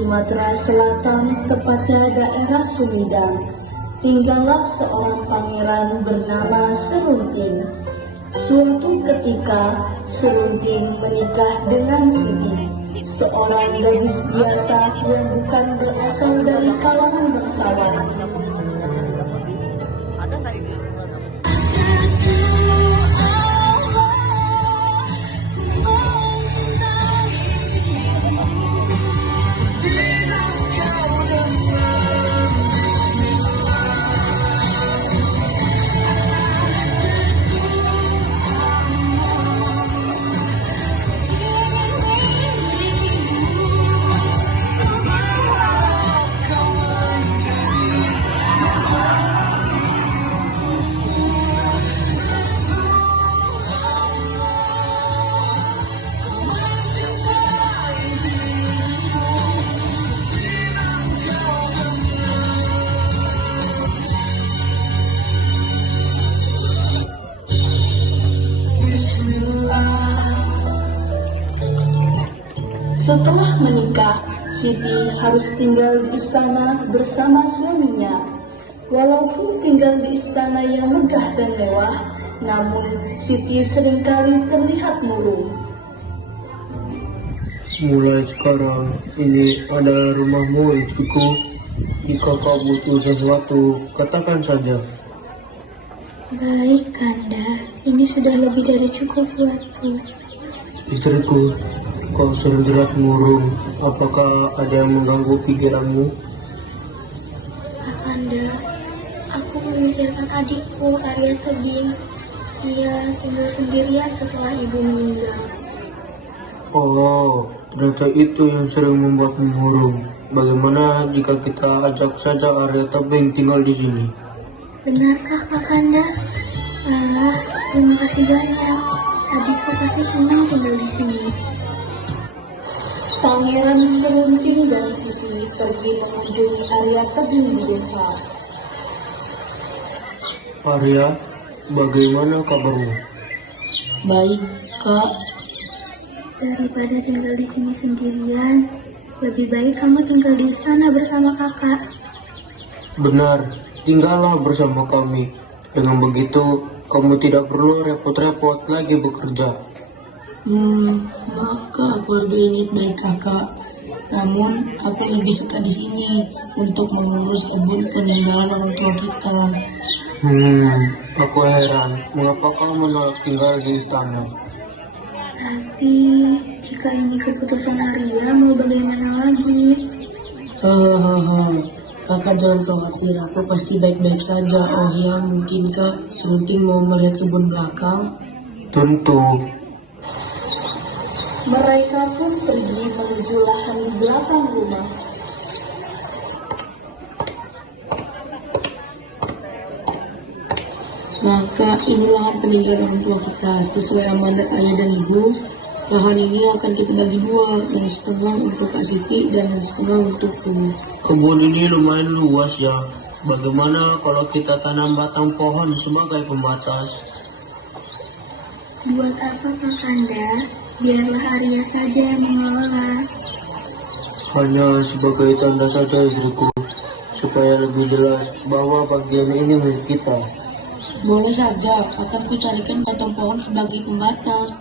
Sumatera Selatan, tepatnya daerah Sumedang, tinggallah seorang pangeran bernama Serunting. Suatu ketika, Serunting menikah dengan Siti, seorang gadis biasa yang bukan berasal dari kalangan bangsawan. Setelah menikah, Siti harus tinggal di istana bersama suaminya. Walaupun tinggal di istana yang megah dan mewah, namun Siti seringkali terlihat murung. Mulai sekarang, ini adalah rumahmu, istriku. Jika kau butuh sesuatu, katakan saja. Baik, Kanda. Ini sudah lebih dari cukup buatku. Istriku, kau sering terlihat murung. Apakah ada yang mengganggu pikiranmu? Kanda, aku memikirkan adikku, Arya Tebing. Ia tinggal sendirian setelah ibu meninggal. Oh, ternyata itu yang sering membuatmu murung. Bagaimana jika kita ajak saja Arya Tebing tinggal di sini? Benarkah, Kanda? Terima kasih banyak. Adikku pasti senang tinggal di sini. Pangeran Serunting dan Siti pergi mengunjungi Arya Tebing di desa. Arya, bagaimana kabarmu? Baik, Kak. Daripada tinggal di sini sendirian, lebih baik kamu tinggal di istana bersama kakak. Benar, tinggallah bersama kami. Dengan begitu, kamu tidak perlu repot-repot lagi bekerja. Maaf Kak, aku lebih ingin baik kakak. Namun, aku lebih suka di sini untuk mengurus kebun peninggalan orang tua kita. Aku heran, mengapa kau menolak tinggal di istana? Tapi, jika ini keputusan Arya, mau bagaimana lagi? Kakak jangan khawatir, aku pasti baik-baik saja. Oh ya, mungkinkah Serunting mau melihat kebun belakang? Tentu. Mereka pun pergi menuju lahan di belakang rumah. Maka ini lahan peninggalan orang tua kita. Sesuai amanat ayah dan ibu, lahan ini akan kita bagi dua, yang setengah untuk Kak Siti dan yang setengah untukku. Kebun ini lumayan luas ya. Bagaimana kalau kita tanam batang pohon sebagai pembatas? Buat apa, Kanda? Biarlah Arya saja yang mengelola. Hanya sebagai tanda saja istriku, supaya lebih jelas bahwa bagian ini milik kita. Boleh saja, akan ku carikan batang pohon sebagai pembatas.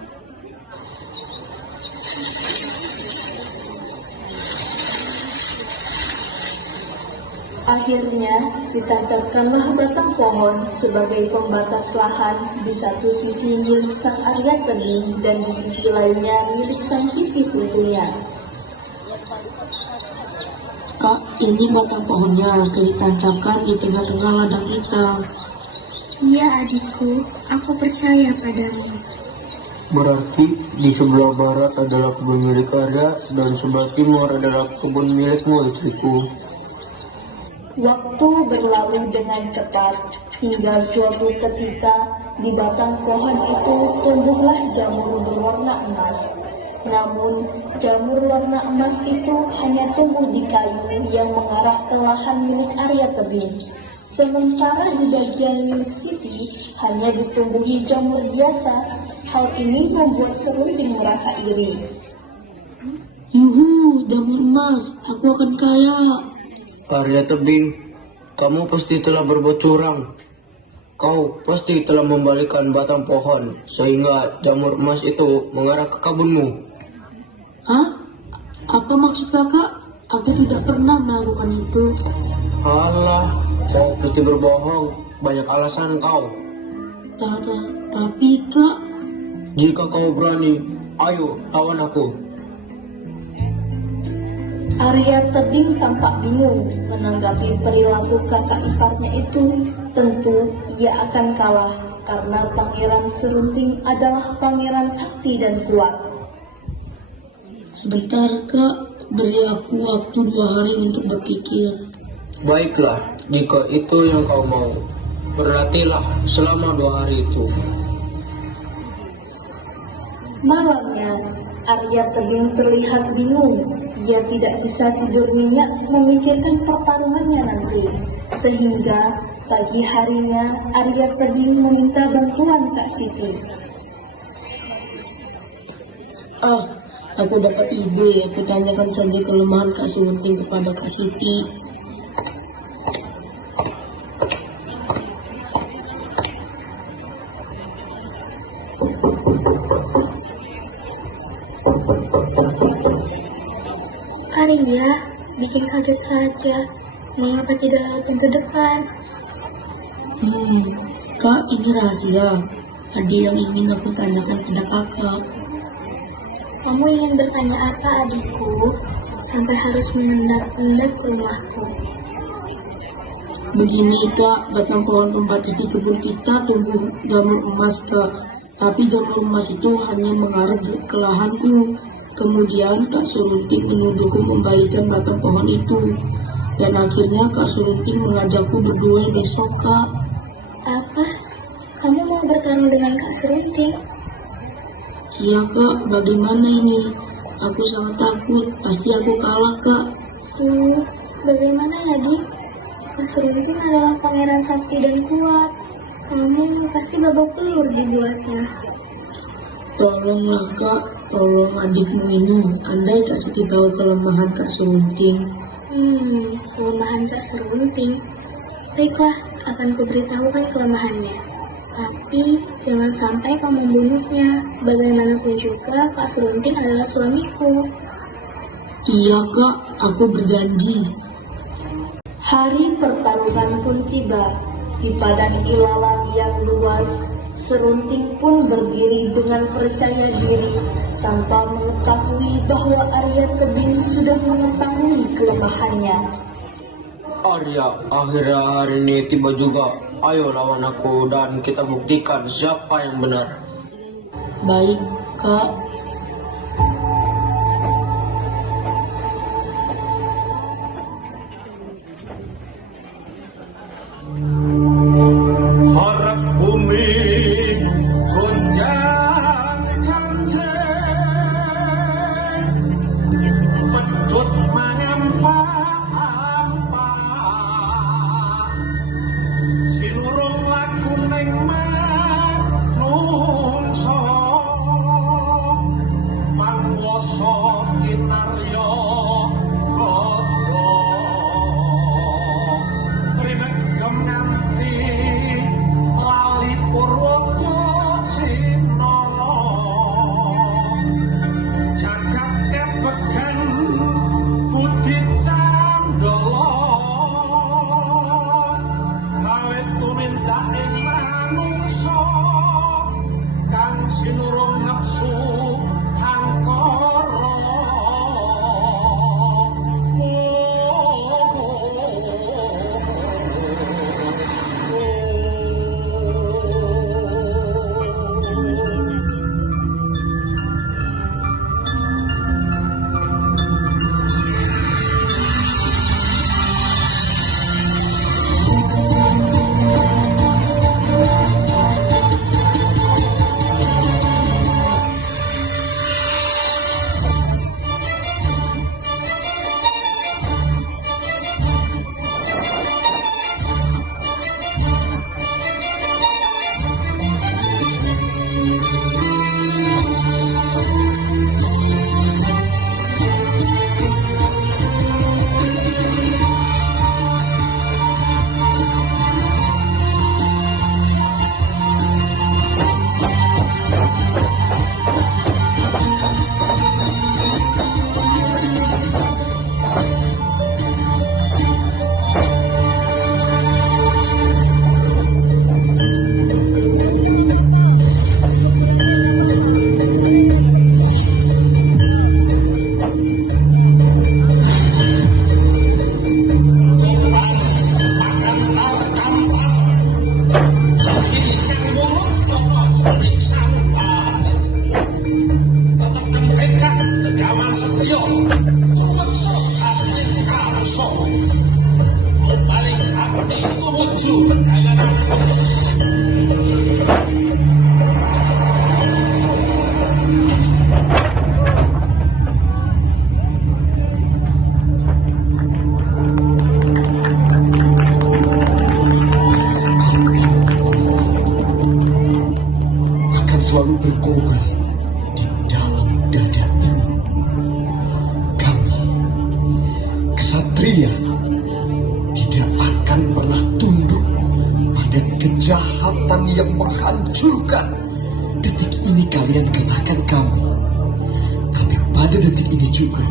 Akhirnya, ditancapkanlah batang pohon sebagai pembatas lahan di satu sisi milik sang Arya Tebing dan di sisi lainnya milik sang Siti tentunya. Kak, ini batang pohonnya akan ditancapkan di tengah-tengah ladang kita. Iya, adikku, aku percaya padamu. Berarti di sebelah barat adalah kebun milik Arya dan sebelah timur adalah kebun milikmu istriku. Waktu berlalu dengan cepat, hingga suatu ketika di batang pohon itu tumbuhlah jamur berwarna emas. Namun, jamur warna emas itu hanya tumbuh di kayu yang mengarah ke lahan milik Arya Tebing. Sementara di bagian milik Siti hanya ditumbuhi jamur biasa. Hal ini membuat Serunting merasa iri. Yuhu, jamur emas, aku akan kaya. Arya Tebing, kamu pasti telah berbuat curang. Kau pasti telah membalikan batang pohon sehingga jamur emas itu mengarah ke kebunmu. Hah? Apa maksud kakak? Aku tidak pernah melakukan itu. Alah, kau pasti berbohong. Banyak alasan kau. Tapi kak, Jika kau berani, ayo lawan aku. Arya Tebing tampak bingung menanggapi perilaku kakak iparnya itu. Tentu ia akan kalah karena Pangeran Serunting adalah pangeran sakti dan kuat. sebentar kak, beri aku waktu 2 hari untuk berpikir. Baiklah, jika itu yang kau mau. Berlatihlah selama 2 hari itu. Malamnya, Arya Tebing terlihat bingung. Ia tidak bisa tidur nyenyak memikirkan pertarungannya nanti. Sehingga pagi harinya Arya Tebing meminta bantuan Kak Siti. Aku dapat ide. Aku tanyakan saja kelemahan Kak Serunting kepada Kak Siti. Arya, bikin kaget saja. Mengapa tidak lewat pintu depan? Kak, ini rahasia. Ada yang ingin aku tanyakan pada kakak. Kamu ingin bertanya apa, adikku? Sampai harus mengendap-endap ke rumahku. Begini kak, batang pohon pembatas di kebun kita tumbuh jamur emas kak. Tapi jamur emas itu hanya mengarah ke lahanku. Kemudian Kak Serunting menuduhku membalikan batang pohon itu. Dan akhirnya Kak Serunting mengajakku berduel besok kak. Apa? Kamu mau bertarung dengan Kak Serunting? Iya kak, bagaimana ini? Aku sangat takut, pasti aku kalah kak. Bagaimana adik? Kak Serunting adalah pangeran sakti dan kuat. Kamu pasti babak belur dibuatnya. Tolonglah kak, tolong adikmu ini. Andai Kak Siti tahu kelemahan Kak Serunting. Kelemahan Kak Serunting. Baiklah, akan kuberitahukan kelemahannya. Tapi jangan sampai kau membunuhnya. Bagaimanapun juga Kak Serunting adalah suamiku. Iya kak, aku berjanji. Hari pertarungan pun tiba. Di padang ilalang yang luas, Serunting pun berdiri dengan percaya diri tanpa mengetahui bahwa Arya Tebing sudah mengetahui kelemahannya. Arya, akhirnya hari ini tiba juga. Ayo lawan aku dan kita buktikan siapa yang benar. Baik kak. Harap bumi gonjang kanjeng, pedhot mangampa-ampa, sinurung laku ning manungsa, maju perjalanan. Akan selalu berkobar di dalam dada ini. Kami, kesatria, tidak akan pernah tunduk pada kejahatan yang menghancurkan. Detik ini kalian kenakan kami, tapi pada detik ini juga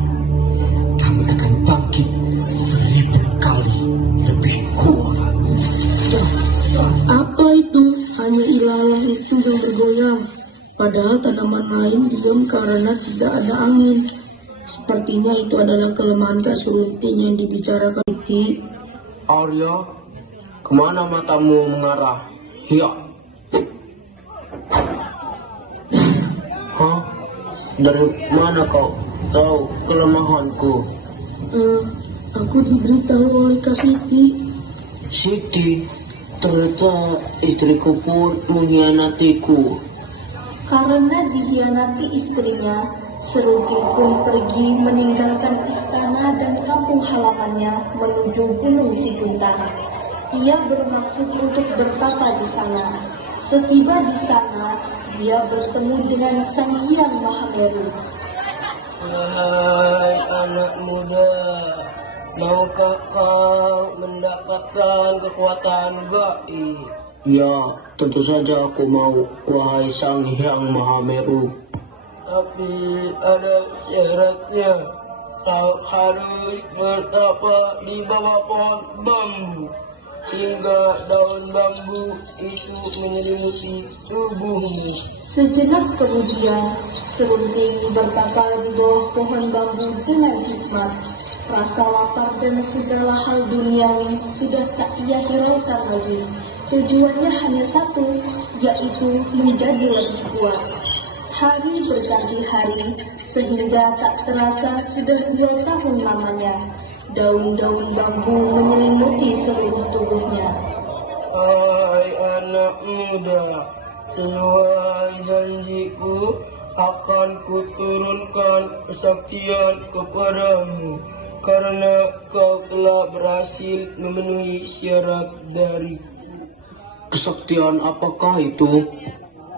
kami akan bangkit 1000 kali lebih kuat. Apa itu? Hanya ilalang itu yang bergoyang. Padahal tanaman lain diam karena tidak ada angin. Sepertinya itu adalah kelemahan Kak Serunting yang dibicarakan Siti. Arya, kemana matamu mengarah? Ya. Hah? Dari mana kau tahu kelemahanku? Aku diberitahu oleh Kak Siti. Siti, ternyata istriku pun mengkhianatiku. Karena dikhianati istrinya, Serunting pun pergi meninggalkan istana dan kampung halamannya menuju Gunung Sikuntang. Ia bermaksud untuk bertapa di sana. Setiba di sana, dia bertemu dengan Sang Hyang Mahameru. Hai anak muda, maukah kau mendapatkan kekuatan gaib? Ya, tentu saja aku mau, wahai Sang Hyang Mahameru. Tapi ada syaratnya. Kau harus bertapa di bawah pohon bambu hingga daun bambu itu menyelimuti tubuhmu. Sejenak kemudian, Serunting bertapa di bawah pohon bambu dengan hikmat. Rasa lapar dan segala hal duniawi sudah tak ia hiraukan lagi. Tujuannya hanya satu, yaitu menjadi lebih kuat. Hari berganti hari, sehingga tak terasa sudah 2 tahun lamanya. Daun-daun bambu menyelimuti seluruh tubuhnya. Hai anak muda, sesuai janjiku akan kuturunkan kesaktian kepadamu karena kau telah berhasil memenuhi syarat dari. Kesaktian apakah itu?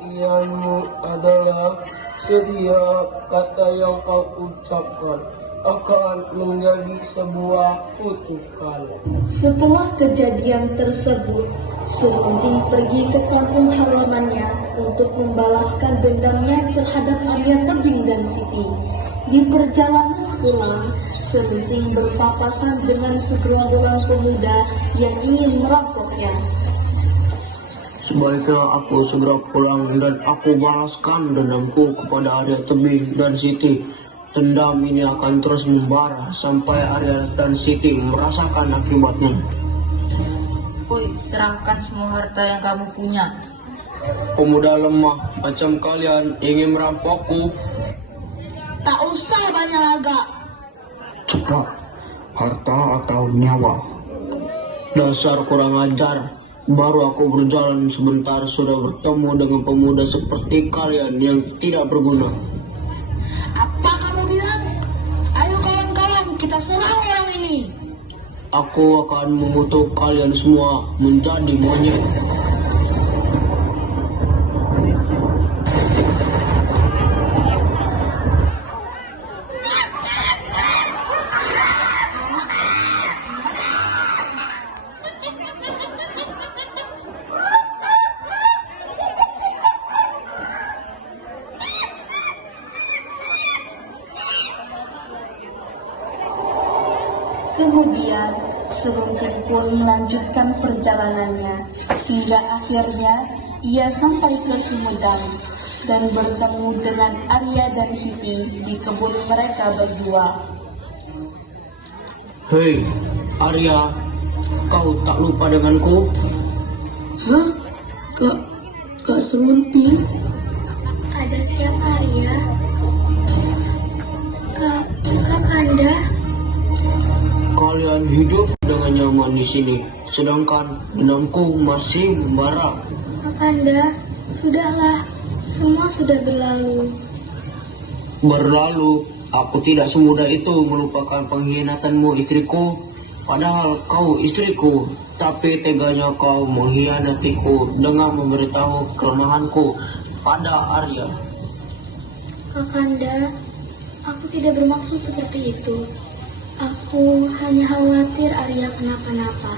Ilmu adalah setiap kata yang kau ucapkan akan menjadi sebuah kutukan. Setelah kejadian tersebut, Serunting pergi ke kampung halamannya untuk membalaskan dendamnya terhadap Arya Tebing dan Siti. Di perjalanan pulang, Serunting berpapasan dengan segerombolan pemuda yang ingin merampoknya. Sebaiknya aku segera pulang dan aku balaskan dendamku kepada Arya Tebing dan Siti. Dendam ini akan terus membara sampai Arya dan Siti merasakan akibatnya. Woi, serahkan semua harta yang kamu punya. Pemuda lemah macam kalian ingin merampokku? Tak usah banyak lagak. Cepat, harta atau nyawa. Dasar kurang ajar. Baru aku berjalan sebentar sudah bertemu dengan pemuda seperti kalian yang tidak berguna. Apa kamu bilang? Ayo kawan-kawan, kita serang orang ini. Aku akan mengutuk kalian semua menjadi monyet. Kemudian, Serunting pun melanjutkan perjalanannya, hingga akhirnya ia sampai ke Sumedang dan bertemu dengan Arya dan Siti di kebun mereka berdua. Hei, Arya, kau tak lupa denganku? Hah? Kak Serunting? Ada siapa Arya? Kak Kanda? kalian hidup dengan nyaman di sini, sedangkan dendamku masih membara. Kakanda, sudahlah, semua sudah berlalu. Berlalu, aku tidak semudah itu melupakan pengkhianatanmu istriku. Padahal kau istriku, tapi teganya kau mengkhianatiku dengan memberitahu kelemahanku pada Arya. Kakanda, aku tidak bermaksud seperti itu. Aku hanya khawatir Arya kenapa-napa.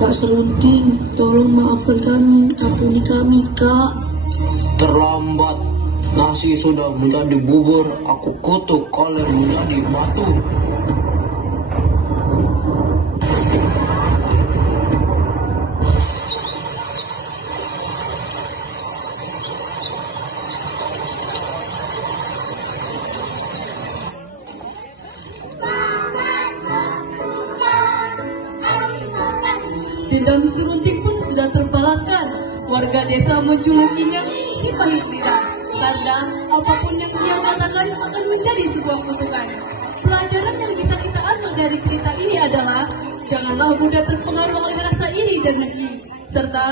Kak Serunting, tolong maafkan kami, ampuni kami, Kak. Terlambat, nasi sudah menjadi bubur, aku kutuk kalian menjadi batu. Dendam Serunting pun sudah terbalaskan. Warga desa menjulukinya si pahit lidah, karena apapun yang dia katakan akan menjadi sebuah kutukan. Pelajaran yang bisa kita ambil dari cerita ini adalah janganlah mudah terpengaruh oleh rasa iri dan dengki, serta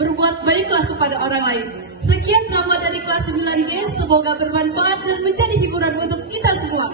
berbuat baiklah kepada orang lain. Sekian drama dari kelas 9D, semoga bermanfaat dan menjadi hiburan untuk kita semua.